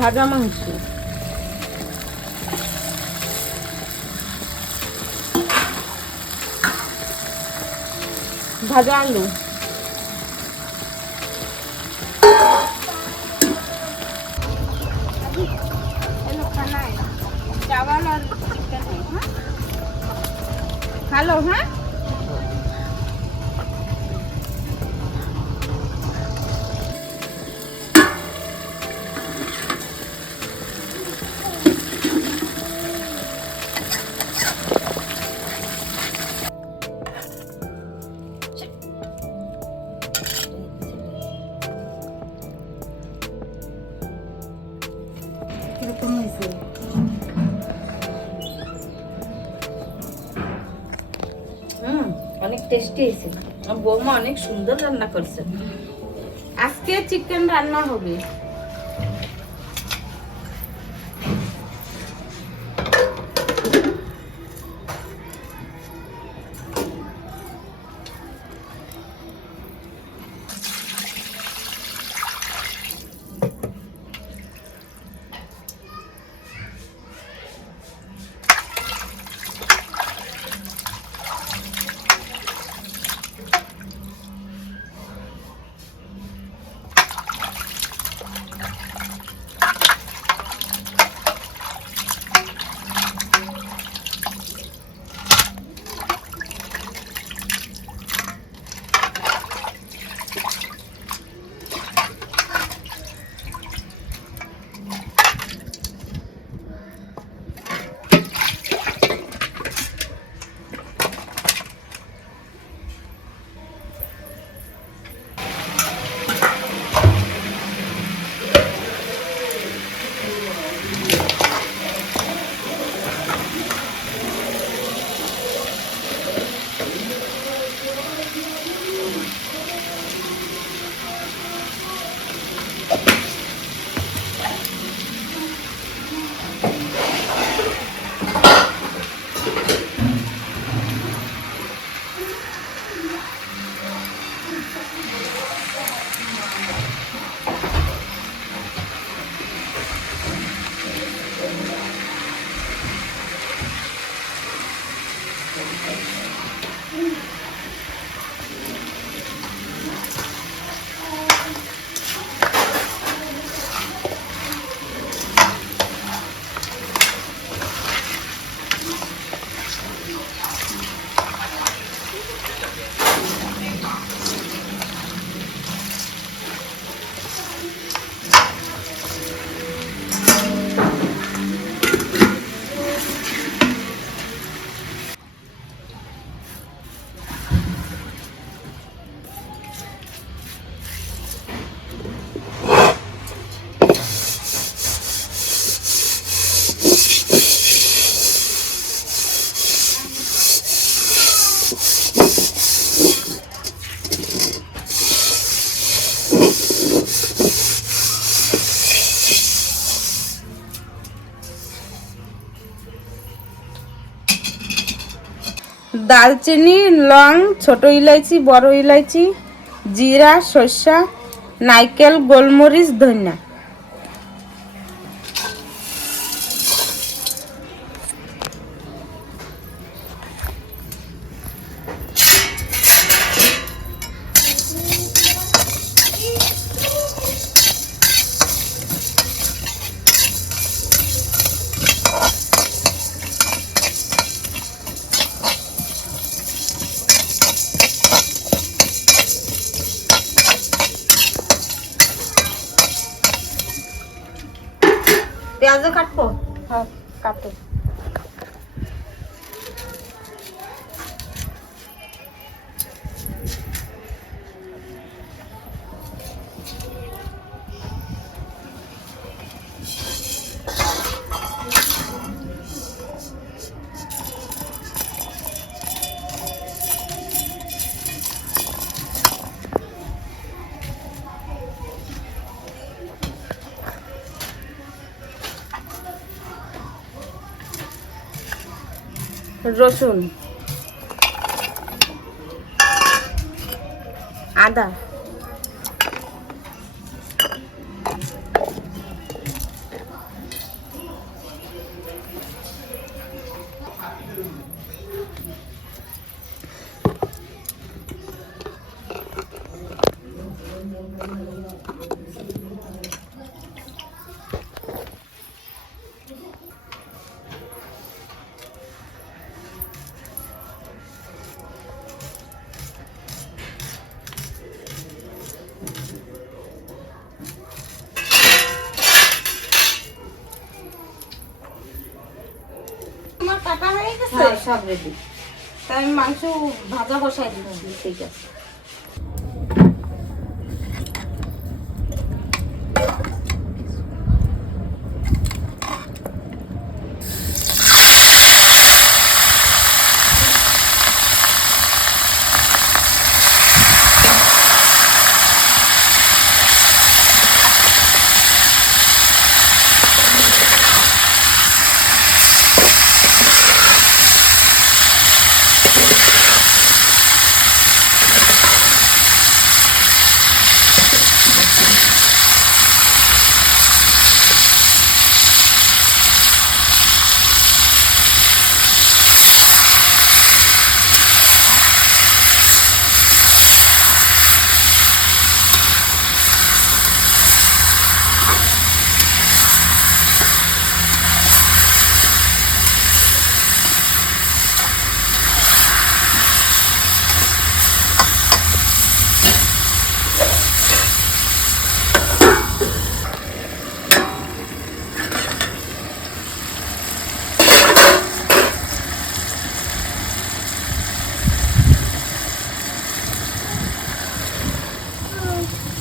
ভাজা মাংস, ভাজা আলু, চাওয়াল আর চিকেন হ্যাঁ হ্যালো হ্যাঁ অনেক টেস্টি হয়েছে। বৌমা অনেক সুন্দর রান্না করছে। আজকে চিকেন রান্না হবে। দালচিনি, লং, ছোট ইলাইচি, বড় ইলাইচি, জিরা, সরষা, নারকেল, গোলমরিচ, ধনিয়া। পেঁয়াজ কাটবো? হ্যাঁ কাটো। রসুন, আদা, সব রেডি। তাই আমি মাংস ভাজা বসাই দিচ্ছি। ঠিক আছে।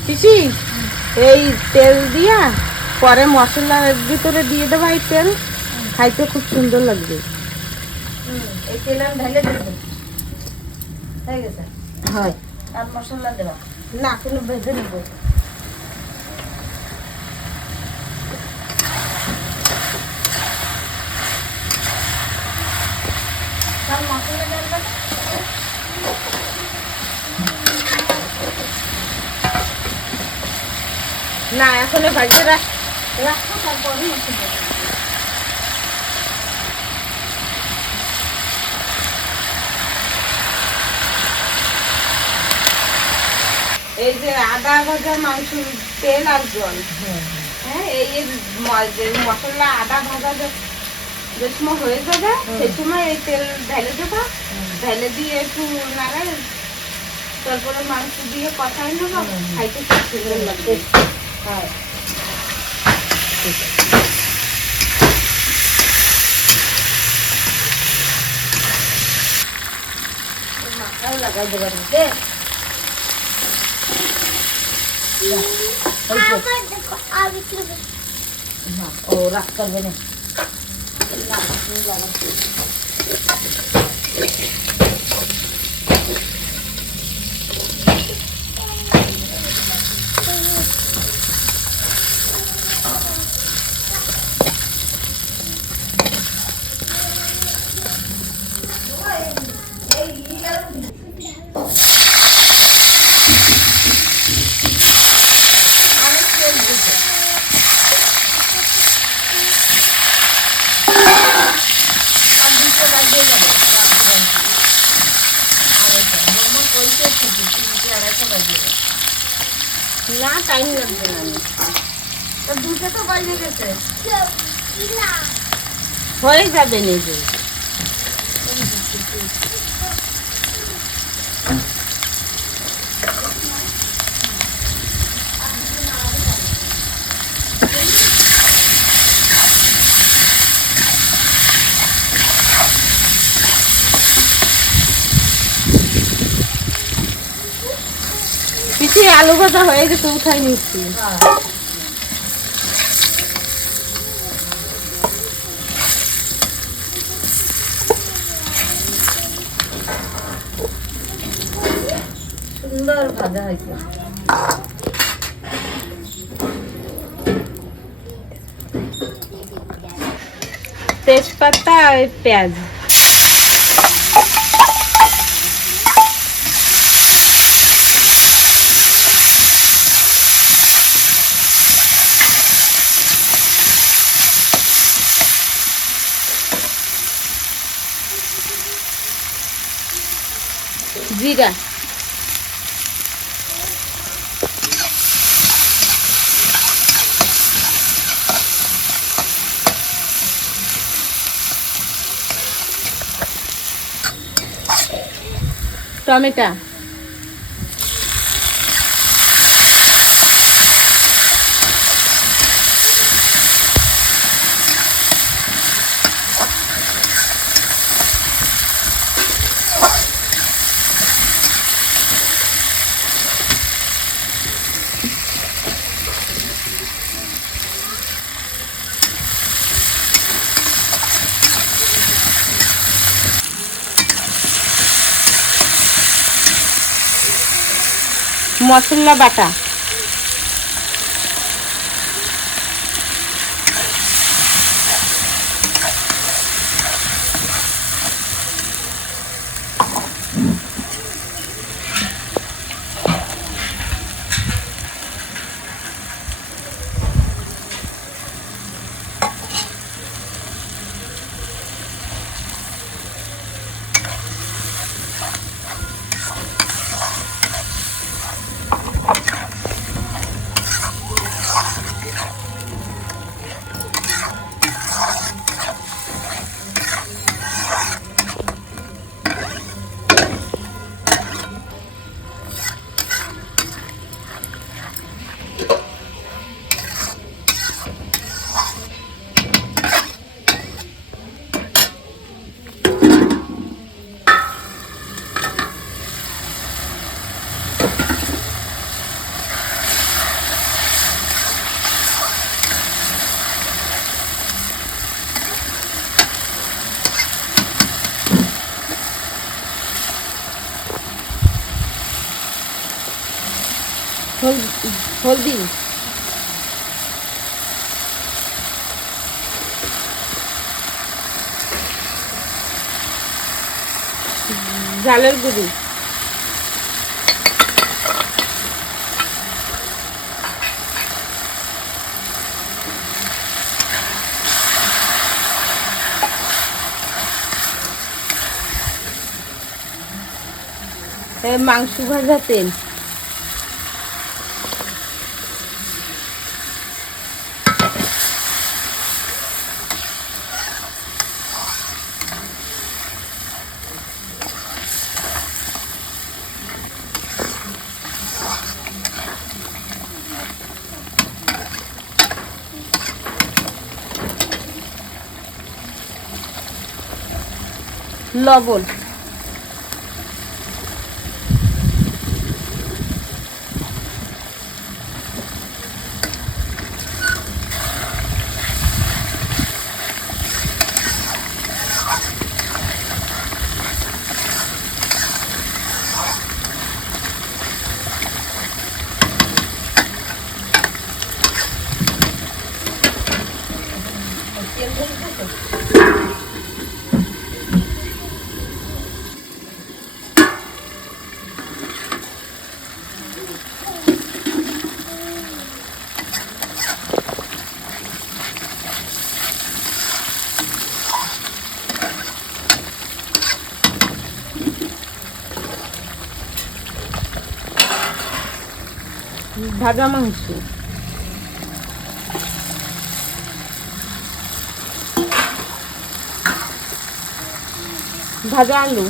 পিসি এই তেল দিয়া পরে মশলার ভিতরে দিয়ে দেবা। এই তেল খাইতে খুব সুন্দর লাগবে। এই তেল আমি ঢেলে দেবো। হয়ে গেছে? হয়। আর মশলা দেবা না, কোনো ভেজে নেব। তার মশলা দেবা না, এখন ভাজতে রাখো, তারপরে মশলা দেবা। এই যে আদা ভাজা মাংস, তেল আর জল। হ্যাঁ, এই যে মশলা আদা ভাজা যে সময় হয়ে যাবে সেই সময় এই তেল ঢেলে দেবা। ঢেলে দিয়ে একটু নাড়া, তারপরে মাংস দিয়ে কষাই নেবো। খাইতে খুব সুন্দর লাগবে। হ্যাঁ, ঠিক আছে। মাথাও লাগাই দেবার মধ্যে। ও রাখ করবে না। না, টাইম লাগবে না। দুটো তো বাজে গেছে। হয়ে যাবে নিজে। পিসি আলু ভাজা হয়ে গেছে, উঠাই নিচ্ছি। সুন্দর ভাজা হয়েছে। তেজপাতা আর পেঁয়াজ। জিরা, টমেটো, মশলা বাটা, হলদি, জালের গুঁড়ি, মাংস ভাজা তেল, লবণ, ভাজা মাংস, ভাজা আলু,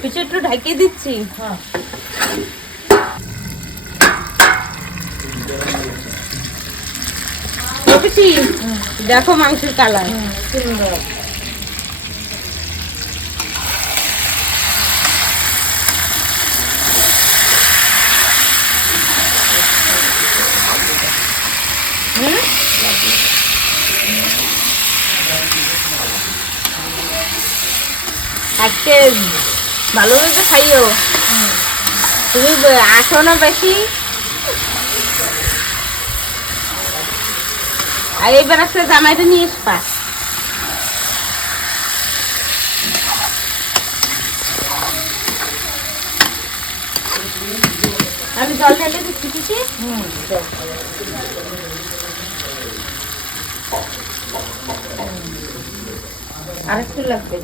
পিছু একটু ঢাকিয়ে দিচ্ছি। দেখো মাংসের কালার সুন্দর। আজকে ভালোভাবে খাইও, তুমি আসো না বেশি। আর এইবার আজকে জামাইটা নিয়ে আসবা। আমি জল ঢেলে দিচ্ছি কিছু, আর একটু লাগবে।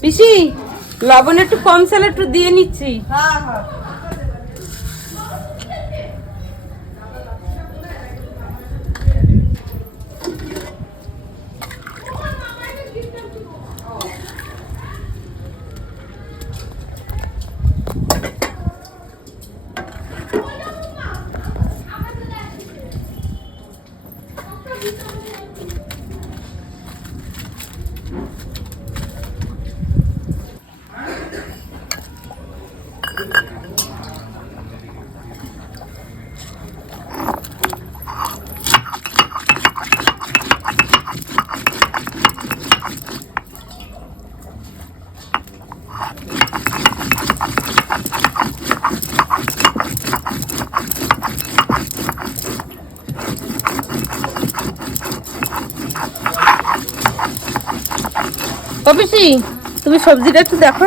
পিসি লবণ একটু কম ছিল, একটু দিয়ে নিচ্ছি। হ্যাঁ হ্যাঁ। ও পিসি, তুমি সবজিটা একটু দেখো।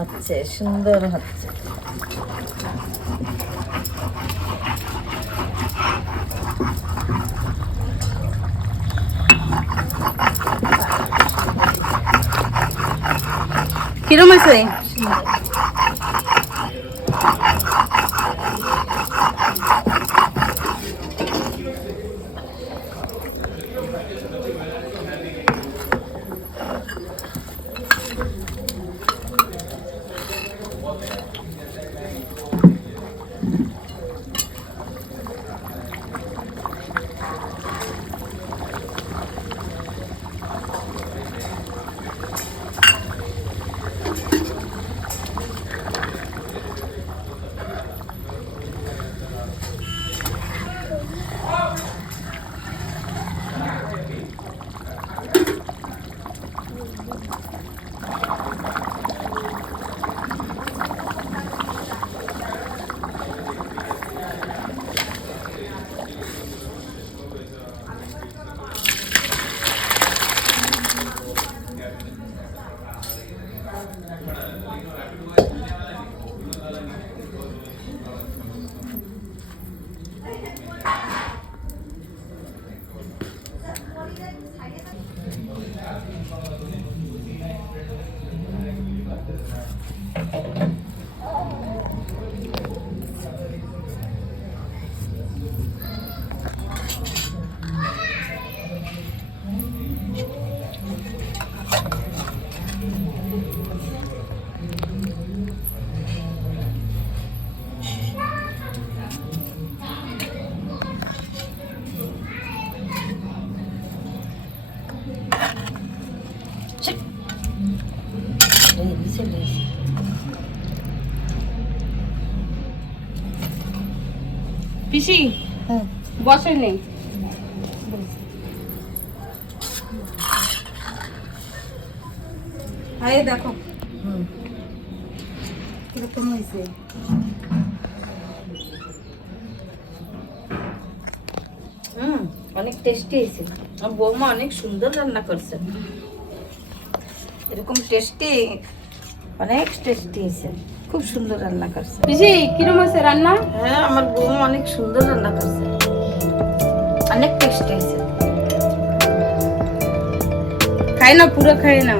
হচ্ছে সুন্দর হচ্ছে। কিরম আছে? পিসি বসে নেই। আরে দেখো কিরকম হয়েছে। অনেক টেস্টি হয়েছে। আমার বৌমা অনেক সুন্দর রান্না করছে, এরকম টেস্টি, অনেক টেস্টি হয়েছে, খুব সুন্দর রান্না করছে। পিসি কিরকম আছে রান্না? হ্যাঁ, আমার বৌমা অনেক সুন্দর রান্না করছে, অনেক টেস্টি হয়েছে। খাই না, পুরো খাই না।